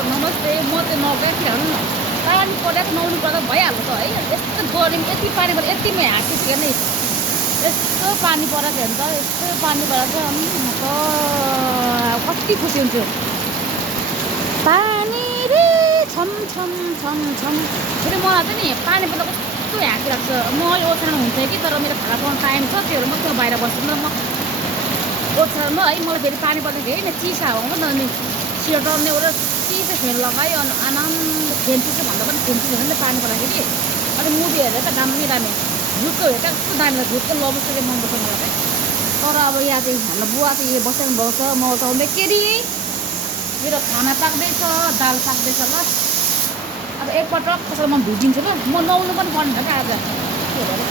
नमस्ते म चाहिँ नगएको थिएँ हेर्नु न पानी परेको नुहाउनु पर्दा भइहाल्छ है यस्तो गर्मी यति पानी पऱ्यो यतिमै हाँकिसक्यो नि यस्तो पानी परेको हेर्नु त यस्तो पानी परेको म त कति खुसी हुन्छु पानी रे छम छम छम छम फेरि मलाई चाहिँ नि पानी पर्दा कस्तो हाँकिरहेको छ म अहिले ओछ्यानमा हुन्थेँ कि तर मेरो खाना पाउने टाइम छ त्योहरू मात्रै बाहिर बस्छु न म ओछ्यानमा है मलाई फेरि पानी पर्दाखेरि नि चिसा हावामा न अनि स्वेटर एउटा चिसो फ्यान लगायो अनि आनन्द फ्यान चिसो भन्दा पनि फ्यान चिसो नि पानी पर्दाखेरि अनि मुभी हेरेर त दामी दामी भुटको हेरेर कस्तो दामी लाग्छ भुटको लभर चाहिँ मनपर्छ मलाई चाहिँ तर अब यहाँ चाहिँ हाम्रो बुवा चाहिँ बसेर बस्छ म उठाउँदै केरी मेरो खाना पाक्दैछ दाल पाक्दैछ ल अब एकपटक कसैलाई म भिडिन्छु ल म नुहाउनु पनि पर्ने छ क्या आज के भरे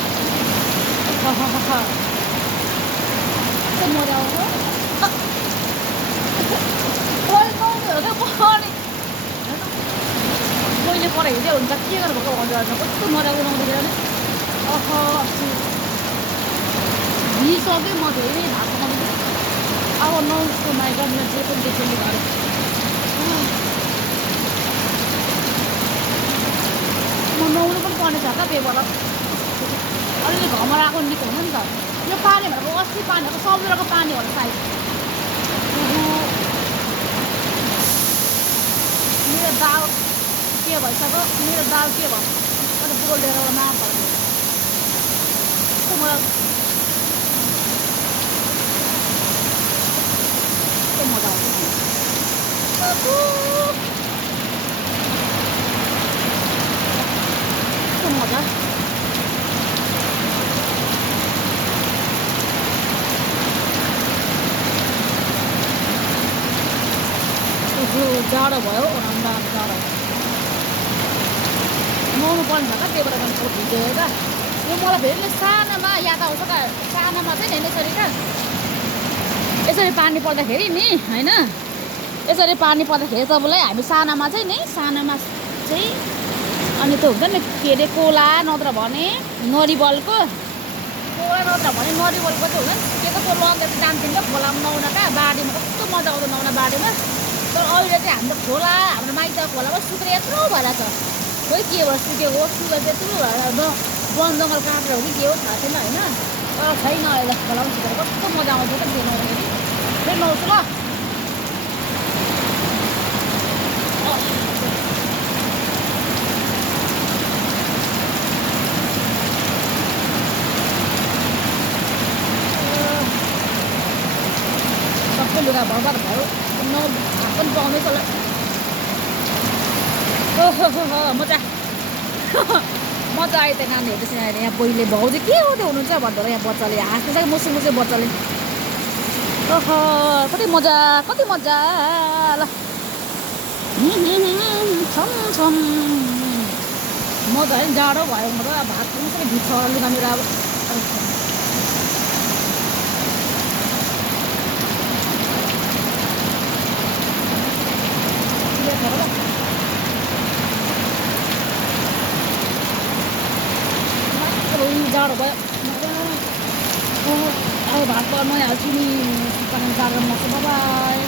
कस्तो मजा आउँछ कोहीले पढाइ चाहिँ हुन्छ के गर्नु भएको भन्नु कस्तो मजा उडाउँदाखेरि नि भिसक्यो म धेरै भात पकाउँछु अब नौसको माइक मेरो जे पनि देख्ने भयो म नुहाउनु पनि पर्ने छ त त्यही भएर अलिअलि घरमा आएको निको हुनु नि त यो पानी भनेको अस्ति पानी भएको सब्जीको पानी होला सायद मेरो दाल के भइसक्यो मेरो दाल के भयो अन्त बुढो लिएर मार पर्यो कस्तो मलाई कस्तो मजा आउँछ कस्तो मजा जाडो भयो ओराम्दा जाडो नुहाउनु पर्ने छ क्या त्यही भएर मैले भिडियो क्या यो मलाई फेरि सानामा याद आउँछ क्या सानामा चाहिँ नि यसरी क्या यसरी पानी पर्दाखेरि नि होइन यसरी पानी पर्दाखेरि तपाईँलाई हामी सानामा चाहिँ नि सानामा चाहिँ अनि त्यो हुन्छ नि के अरे कोला नत्र भने नरिवलको कोला नत्र भने नरिवलको चाहिँ हुन्छ नि के कस्तो लगेर जान्थ्यौँ क्या खोलामा नुहाउन क्या बारीमा कस्तो मजा आउँछ नुहाउन बारीमा तर अहिले चाहिँ हाम्रो खोला हाम्रो माइत खोलामा सुकेर यत्रो भएर छ खोइ के भयो सुकेको सुकेर त्यत्रो भएर वन जङ्गल काटेर हो कि के हो थाहा छैन होइन तर छैन अहिले खोलामा सुकेर कस्तो मजा आउँछ क्या त्यो नुहाउँदाखेरि फेरि नुहाउँछु ल सबै लुगा भरबाट भयो हात पनि पाउँदैछ होला ओहो मजा मजा आयो त नानी हेर्दैछ यहाँ पहिले भाउजू के हो त्यो हुनुहुन्छ भन्दा यहाँ बच्चाले हाँस्नु छ मुसु मुसु बच्चाले ओहो कति मजा ल छम छम मजा है जाडो भयो म त भात पनि सबै भिज्छ लुगा मेरो अब जाडो भयो अब भात पर्नु हाल्छु नि चिकन जाडो मर्छ बाबाई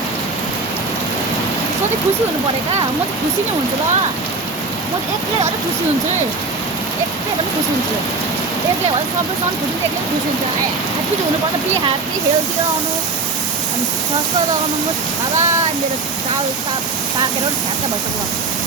सधैँ खुसी हुनु पऱ्यो क्या म चाहिँ खुसी नै हुन्छु ल म चाहिँ एक्लै अलिक खुसी हुन्छु एक्लै पनि खुसी हुन्छु एक्लै भएर सबैसँग खुसी एक्लै पनि खुसी हुन्छ ह्याप्पी हुनुपर्छ बी ह्याप्पी हेल्दी रहनु अनि स्वस्थ रहनु म खाँदा मेरो चाल पाकेर पनि फ्याक्क भइसक्यो